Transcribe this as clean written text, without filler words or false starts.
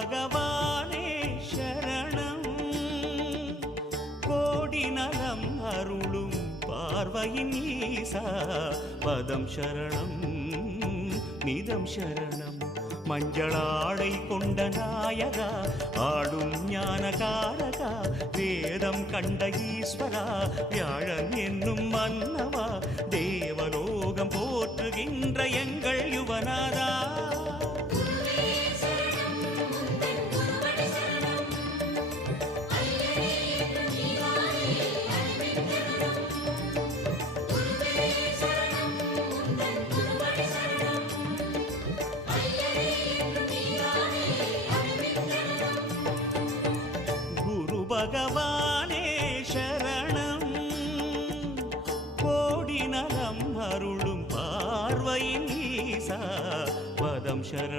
பகவானே சரணம் கோடி நலம் அருளும் பார்வையின் ஈசா பதம் சரணம் நிதம் சரணம் மஞ்சளாடை கொண்ட நாயகா ஆடும் ஞானகாரகா வேதம் கண்ட ஈஸ்வரா வியாழன் என்னும் மன்னவா தேவலோகம் போற்றுகின்ற எங்கள் யுவனாதா பகவானே சரணம் கோடி நலம் அருளும் பார்வையின் ஈசா பதம் சரணம்